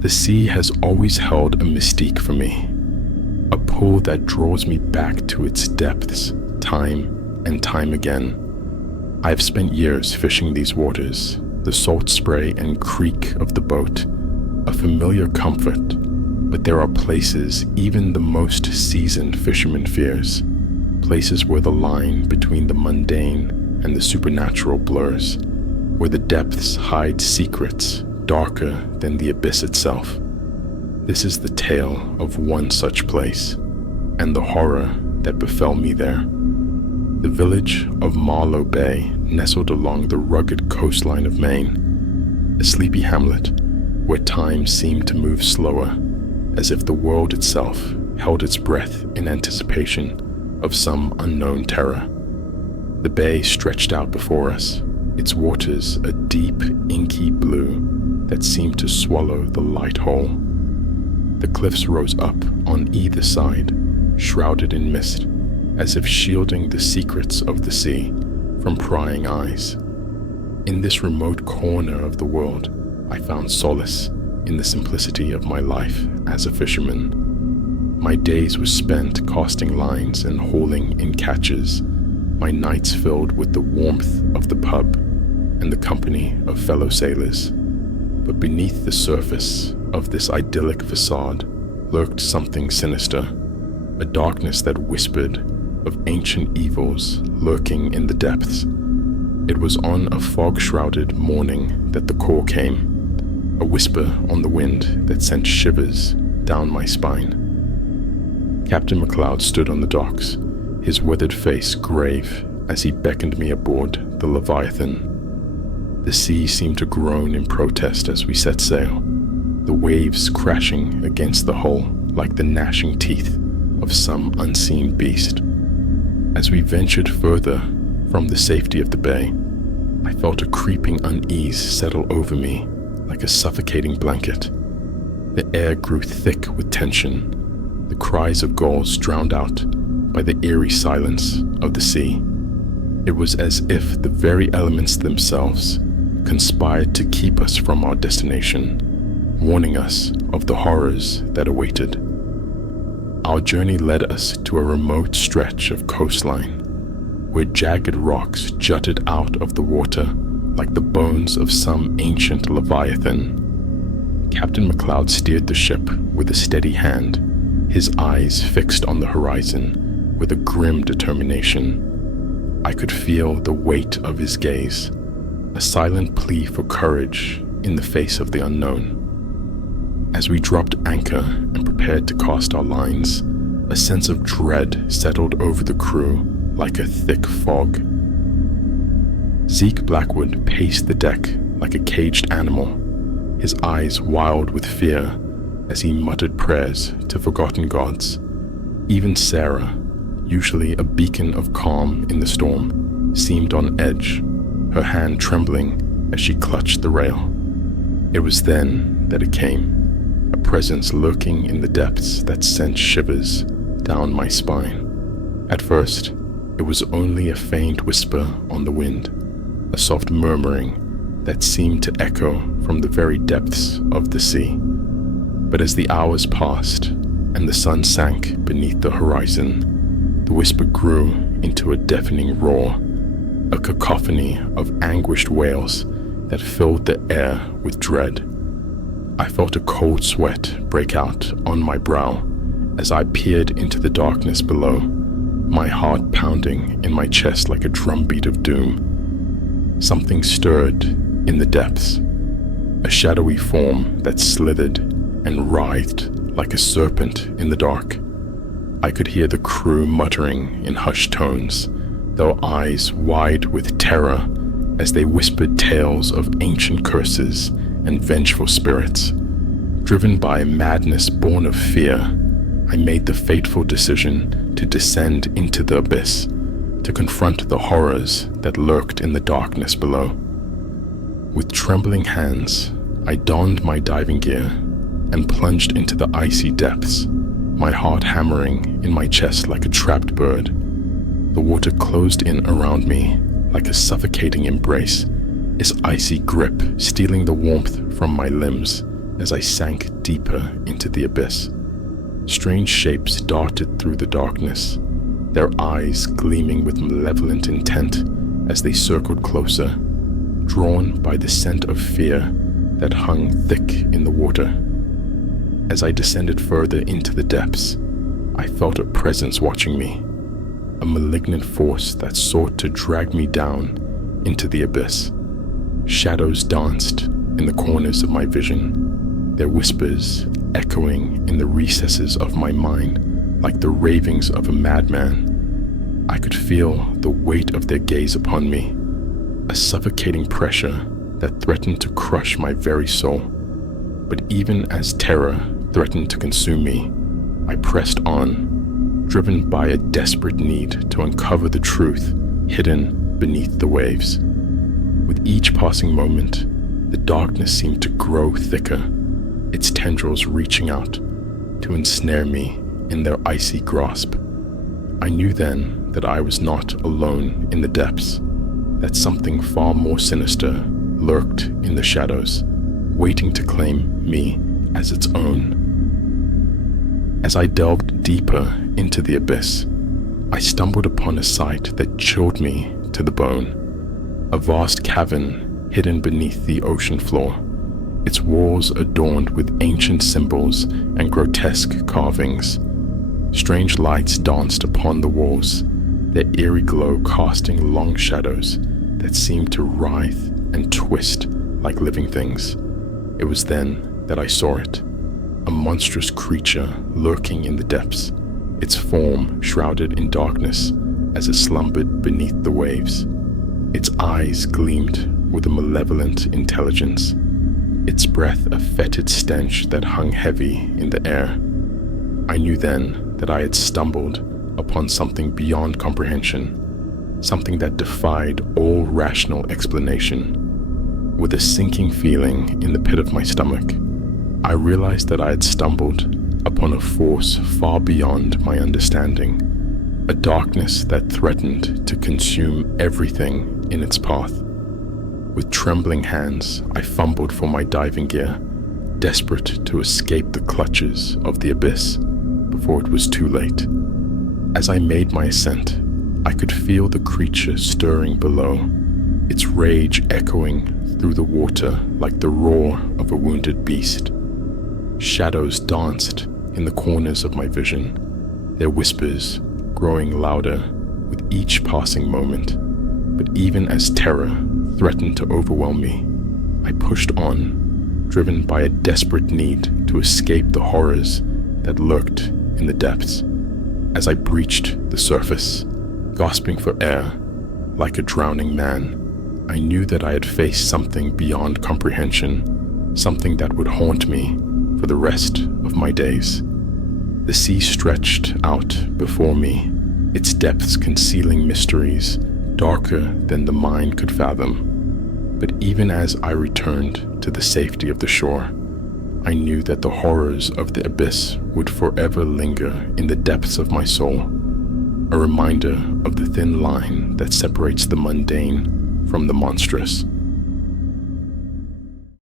The sea has always held a mystique for me, a pull that draws me back to its depths time and time again. I've spent years fishing these waters, the salt spray and creak of the boat, a familiar comfort, but there are places even the most seasoned fisherman fears, places where the line between the mundane and the supernatural blurs, where the depths hide secrets darker than the abyss itself. This is the tale of one such place, and the horror that befell me there. The village of Marlow Bay nestled along the rugged coastline of Maine, a sleepy hamlet where time seemed to move slower, as if the world itself held its breath in anticipation of some unknown terror. The bay stretched out before us, its waters a deep, inky blue that seemed to swallow the light whole. The cliffs rose up on either side, shrouded in mist, as if shielding the secrets of the sea from prying eyes. In this remote corner of the world, I found solace in the simplicity of my life as a fisherman. My days were spent casting lines and hauling in catches, my nights filled with the warmth of the pub and the company of fellow sailors. But beneath the surface of this idyllic facade lurked something sinister, a darkness that whispered of ancient evils lurking in the depths. It was on a fog-shrouded morning that the call came, a whisper on the wind that sent shivers down my spine. Captain McLeod stood on the docks, his withered face grave as he beckoned me aboard the Leviathan. The sea seemed to groan in protest as we set sail, the waves crashing against the hull like the gnashing teeth of some unseen beast. As we ventured further from the safety of the bay, I felt a creeping unease settle over me like a suffocating blanket. The air grew thick with tension, the cries of gulls drowned out by the eerie silence of the sea. It was as if the very elements themselves conspired to keep us from our destination, warning us of the horrors that awaited. Our journey led us to a remote stretch of coastline, where jagged rocks jutted out of the water like the bones of some ancient leviathan. Captain McLeod steered the ship with a steady hand, his eyes fixed on the horizon with a grim determination. I could feel the weight of his gaze, a silent plea for courage in the face of the unknown. As we dropped anchor and prepared to cast our lines, a sense of dread settled over the crew like a thick fog. Zeke Blackwood paced the deck like a caged animal, his eyes wild with fear as he muttered prayers to forgotten gods. Even Sarah, usually a beacon of calm in the storm, seemed on edge, her hand trembling as she clutched the rail. It was then that it came, a presence lurking in the depths that sent shivers down my spine. At first, it was only a faint whisper on the wind, a soft murmuring that seemed to echo from the very depths of the sea. But as the hours passed and the sun sank beneath the horizon, the whisper grew into a deafening roar, a cacophony of anguished wails that filled the air with dread. I felt a cold sweat break out on my brow as I peered into the darkness below, my heart pounding in my chest like a drumbeat of doom. Something stirred in the depths, a shadowy form that slithered and writhed like a serpent in the dark. I could hear the crew muttering in hushed tones, their eyes wide with terror as they whispered tales of ancient curses and vengeful spirits. Driven by a madness born of fear, I made the fateful decision to descend into the abyss, to confront the horrors that lurked in the darkness below. With trembling hands, I donned my diving gear and plunged into the icy depths, my heart hammering in my chest like a trapped bird. The water closed in around me like a suffocating embrace, its icy grip stealing the warmth from my limbs as I sank deeper into the abyss. Strange shapes darted through the darkness, their eyes gleaming with malevolent intent as they circled closer, drawn by the scent of fear that hung thick in the water. As I descended further into the depths, I felt a presence watching me, a malignant force that sought to drag me down into the abyss. Shadows danced in the corners of my vision, their whispers echoing in the recesses of my mind like the ravings of a madman. I could feel the weight of their gaze upon me, a suffocating pressure that threatened to crush my very soul. But even as terror threatened to consume me, I pressed on, driven by a desperate need to uncover the truth hidden beneath the waves. With each passing moment, the darkness seemed to grow thicker, its tendrils reaching out to ensnare me in their icy grasp. I knew then that I was not alone in the depths, that something far more sinister lurked in the shadows, waiting to claim me as its own. As I delved deeper into the abyss, I stumbled upon a sight that chilled me to the bone. A vast cavern hidden beneath the ocean floor, its walls adorned with ancient symbols and grotesque carvings. Strange lights danced upon the walls, their eerie glow casting long shadows that seemed to writhe and twist like living things. It was then that I saw it, a monstrous creature lurking in the depths, its form shrouded in darkness as it slumbered beneath the waves. Its eyes gleamed with a malevolent intelligence, its breath a fetid stench that hung heavy in the air. I knew then that I had stumbled upon something beyond comprehension, something that defied all rational explanation. With a sinking feeling in the pit of my stomach, I realized that I had stumbled upon a force far beyond my understanding, a darkness that threatened to consume everything in its path. With trembling hands, I fumbled for my diving gear, desperate to escape the clutches of the abyss before it was too late. As I made my ascent, I could feel the creature stirring below, its rage echoing through the water like the roar of a wounded beast. Shadows danced in the corners of my vision, their whispers growing louder with each passing moment. But even as terror threatened to overwhelm me, I pushed on, driven by a desperate need to escape the horrors that lurked in the depths. As I breached the surface, gasping for air like a drowning man, I knew that I had faced something beyond comprehension, something that would haunt me for the rest of my days. The sea stretched out before me, its depths concealing mysteries darker than the mind could fathom. But even as I returned to the safety of the shore, I knew that the horrors of the abyss would forever linger in the depths of my soul, a reminder of the thin line that separates the mundane from the monstrous.